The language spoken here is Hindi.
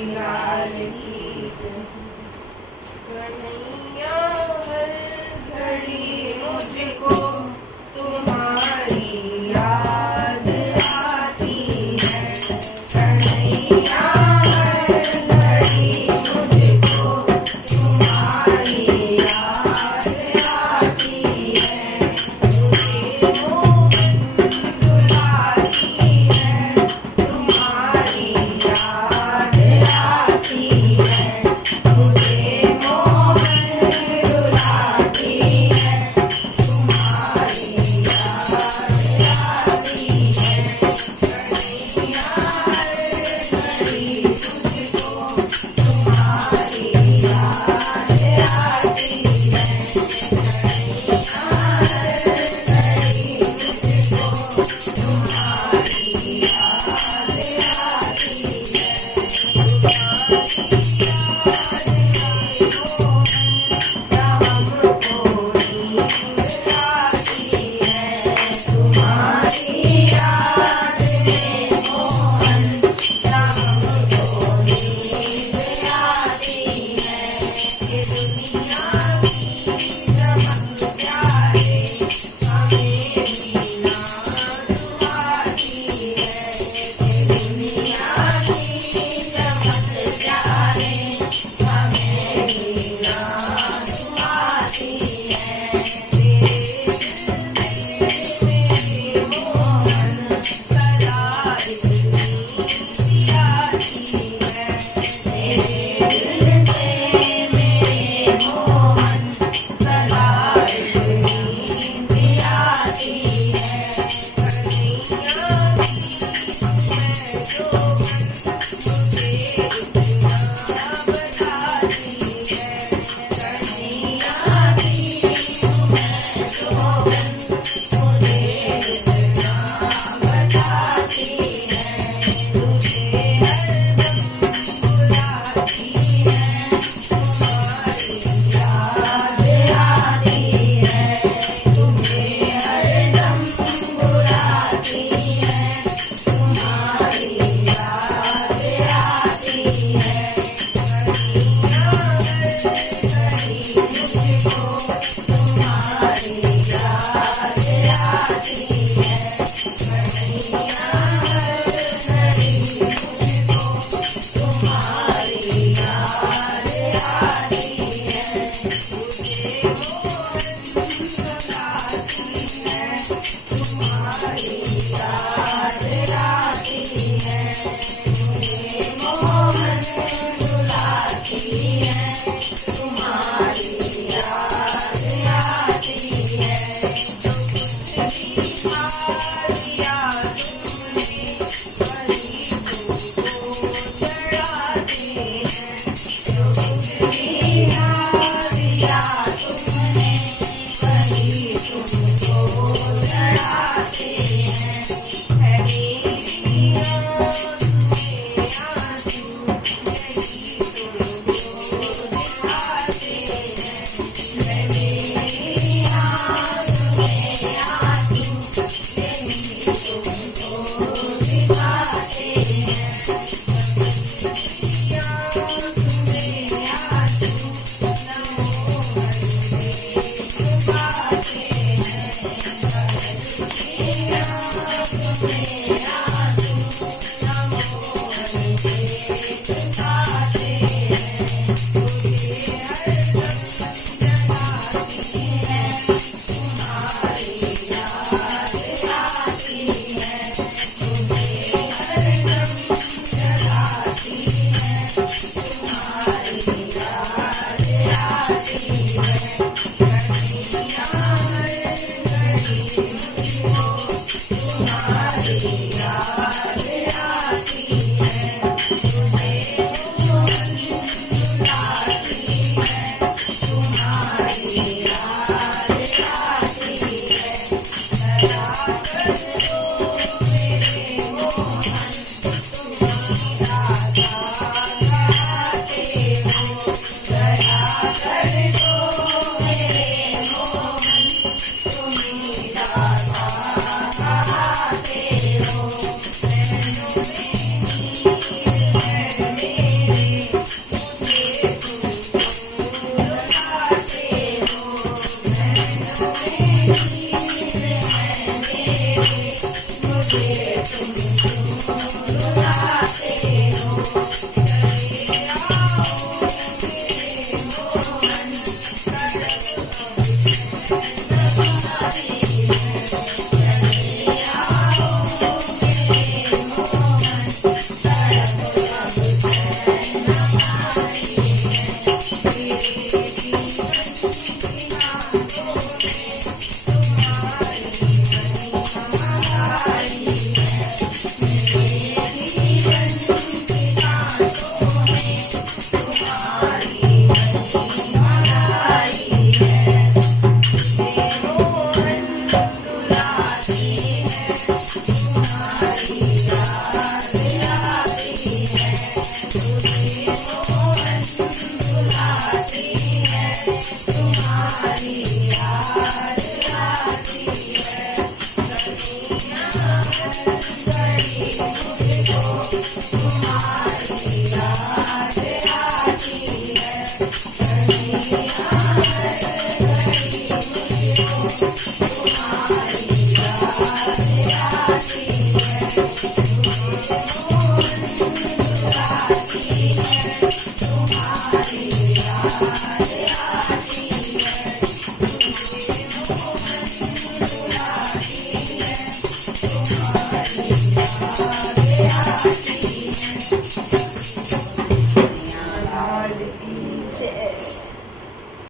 लाल की जय। कन्हैया हर घड़ी मुझको तुम्हारी याद आती है। कन्हैया हर घड़ी मुझको तुम्हारी याद आती है। मुझे मोहन रुलाती है, तुम्हारी याद आती है। मुझे मोहन रुलाती है, तुम्हारी याद आती है। कन्हैया हर घड़ी मुझको तुम्हारी याद आती है। कन्हैया हर घड़ी मुझको तुम्हारी याद आती है। तुम्हारी याद हमको नींद आती है। तुम्हारी याद में मोहन हमको नींद आती है। ये दुनिया की चमक प्यारे हमें भी ना सुहाती है। ये दुनिया की चमक प्यारे हमें भी ना सुहाती है। तेरे मोहन सदा इतनी आती है। तेरे दिल से मेरे मोहन सदा इतनी आती है। कन्हैया मैं जो मुझे इतना बताती है। कन्हैया मैं जो मुझे इतना बताती है। तुझे हरदम बुलाती है, तुम्हारी याद आती है। तुझे हरदम बुलाती है, तुम्हारी याद आती है। कन्हैया हर घड़ी मुझको तुम्हारी याद आती है। कन्हैया हर घड़ी मुझको तुम्हारी याद आती है। तुझे मोहन सताती है, तुम्हारी याद आती है। मुझे मोहन रुलाती है, तुम्हारी याद आती है। जो कुछ भी खा लिया तुमने वही तुमको चढ़ाते हैं। जो कुछ भी खा लिया तुमने वही तुमको चढ़ाते हैं। है मेरी आँख में आंसू यही तुमको दिखाते हैं। है मेरी आँख में आंसू यही तुमको दिखाते हैं। मेरी आँख में आंसू न मोहन से छुपाते हैं। मेरी आँख में आंसू न मोहन से छुपाते हैं। मुझे हरदम जगाती है, तुम्हारी याद आती है। मुझे हरदम जगाती है, तुम्हारी याद आती है। कन्हैया हर घड़ी मुझको तुम्हारी याद आती है। मुझे मोहन रुलाती है, तुम्हारी याद आती है। सदा कर दो मेरे मोहन, तुम राधा गाते हो। सदा कर दो मेरे मोहन, तुम राधा गाते हो। नैनों में नीर है खुशियों बुलाती है तुम्हारी याद आती है गलियां गली